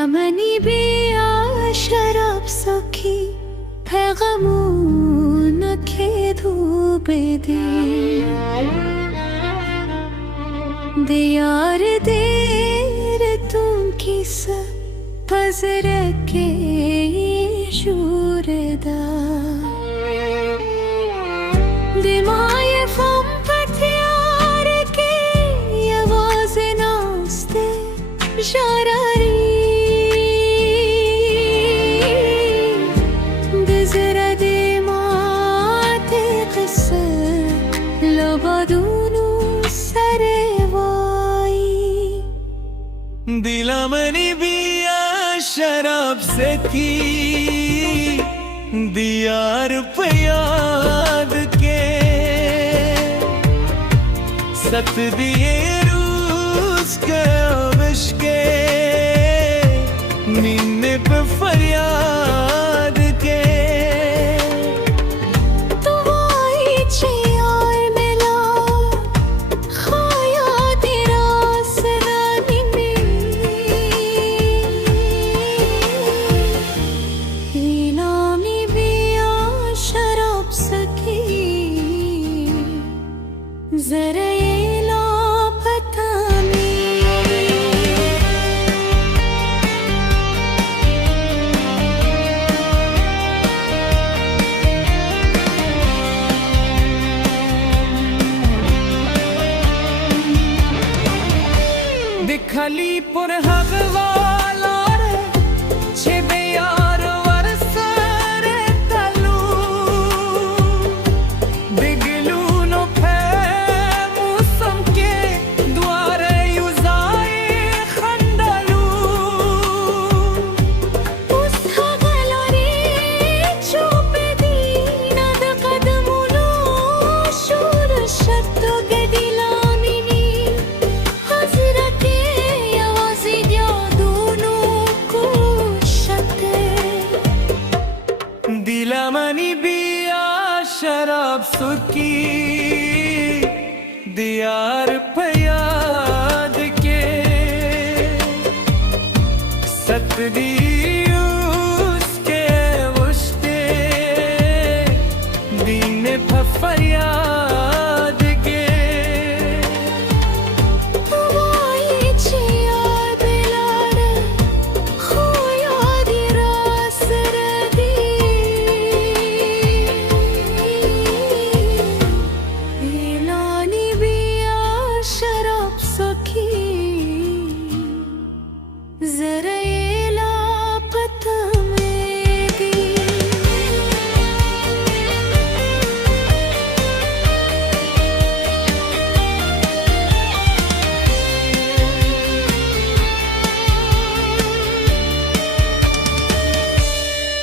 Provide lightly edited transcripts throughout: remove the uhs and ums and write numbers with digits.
दिलमनी बिया शराब सखी है गमून के धूबे दे यार देर तुम किस पजर के शूरदा दिमाये फम पथियार के आवाज नास्ते शरारी दिजरा दे माते किस्से लबदूनु सरेवाई दिलमनी बिया शराब से थी दियार पे याद के सत दिए रूस के अविश के नीने पे फरियाद के जरा ये लापता दिखली पुर हगवाला रे छेबे यार वरसरे तलू बिगलू नो फे मौसम के द्वारे युजाए खंडलू उस हगलारी चुप दीना द कदमुलो शूर शत गदिलामिनी हजरत दिलमनी बिया शराब सुकी दियार पे याद के सतदी उसके उश्ते दीने फरियाद के जरा ये लापता मेरी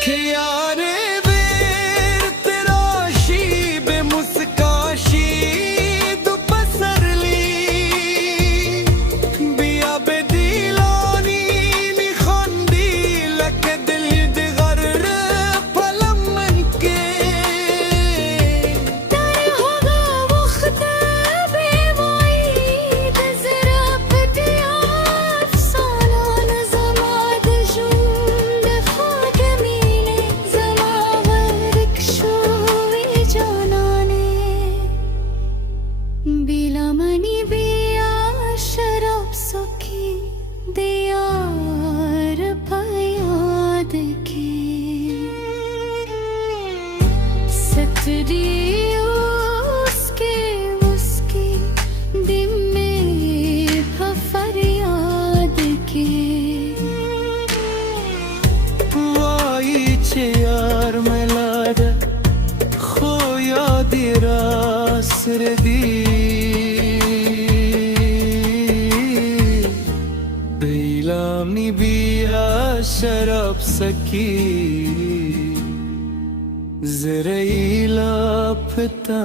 खियारे बेर तराशी बेमुस्काशी दुपसरली बिया बेदिलानी निखंदी लक दिल दिगर पलमन के तेरे होगा वक्त बेवाईद जरा पतिया अफसाना नज़मात जुंद खाक मीने ज़मावर कशोई जानाने बिलमनी बिया शराब सखी दियार पयाद के सतरी उसके उसकी दिल में फरियाद के वाई छे यार मलाड खोया दिरासर दी दिलमनी बिया शराब सकी जरा ये लापता